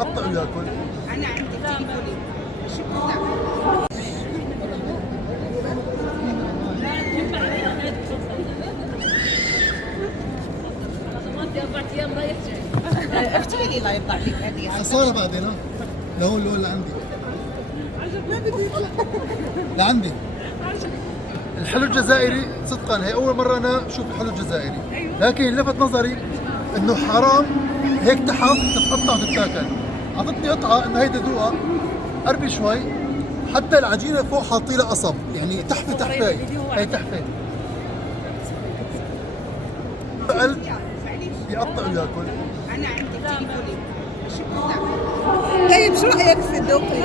يقطع وياكل. انا عندي تليفوني شكرا. افتحي لي لا يطلع لي هذه خساره بعدين ها. لهون لهون لعندي. لعندي. الحلو الجزائري صدقا هي اول مره انا اشوف الحلو الجزائري، لكن اللي لفت نظري انه حرام هيك تحف تتقطع وتتاكل. اعطتني قطعه انه هيدا ذوقها قربي شوي، حتى العجينه فوق حاطين لها قصب، يعني تحفه تحفه. هي تحفه. سألت يقطع وياكل. انا عندي تليفوني شكرا. طيب شو رايك في الدوقي؟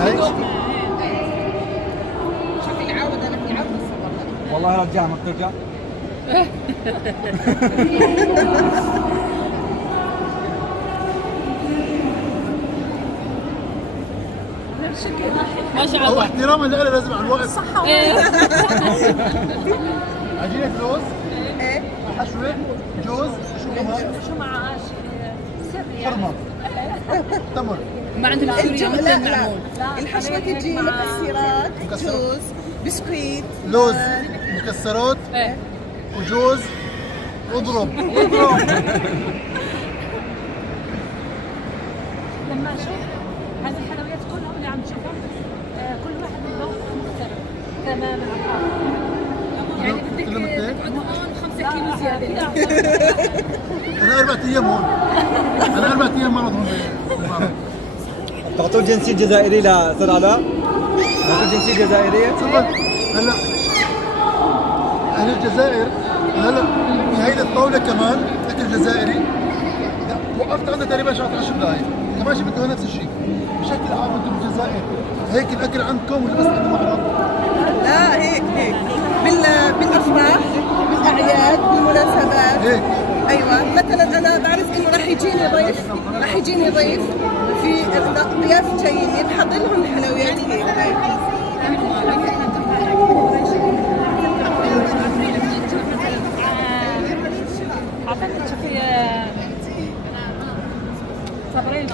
هي شكل عاود انا في عاود والله رجع ما بترجع. ما شاء او الله. احتراما لها لازم على الوقت. صح. عجينه لوز، ايه حشوه جوز، شو كمان؟ شو معاش سر يعني. حرمه، تمر، ما عندنا سوريا لا مثل لا المعمول. الحشوه تجي مكسرات مكسرات. جوز بسكويت لوز، مكسرات ايه وجوز. اضرب اضرب. لما اشوف هذه الحلويات كلهم اللي عم تشوفهم كل واحد من ذوق مختلف تماما عن بعض. يعني بدك كلهم اثنين؟ تقعد هون 5 كيلو زياده. انا 4 ايام هون. انا 4 ايام مرض هون بالمعرض. تعطوا الجنسية الجزائري لأستاذ علاء؟ تعطوا الجنسية الجزائرية؟ صدق هلا اهل الجزائر هلا في هيدي الطاوله كمان اكل جزائري. لا وقفت عندها تقريبا شي 10 دقائق، كمان شي بدها نفس الشيء. بشكل عام انتم بالجزائر هيك الاكل عندكم ولا بس عندنا معرض؟ لا هيك بالافراح بالاعياد بالمناسبات هيك ايوه. مثلا انا بعرف انه راح يجيني ضيف في ضياف جايين بحضر لهم الحلويات هيك. اعتقد شوفي صابرين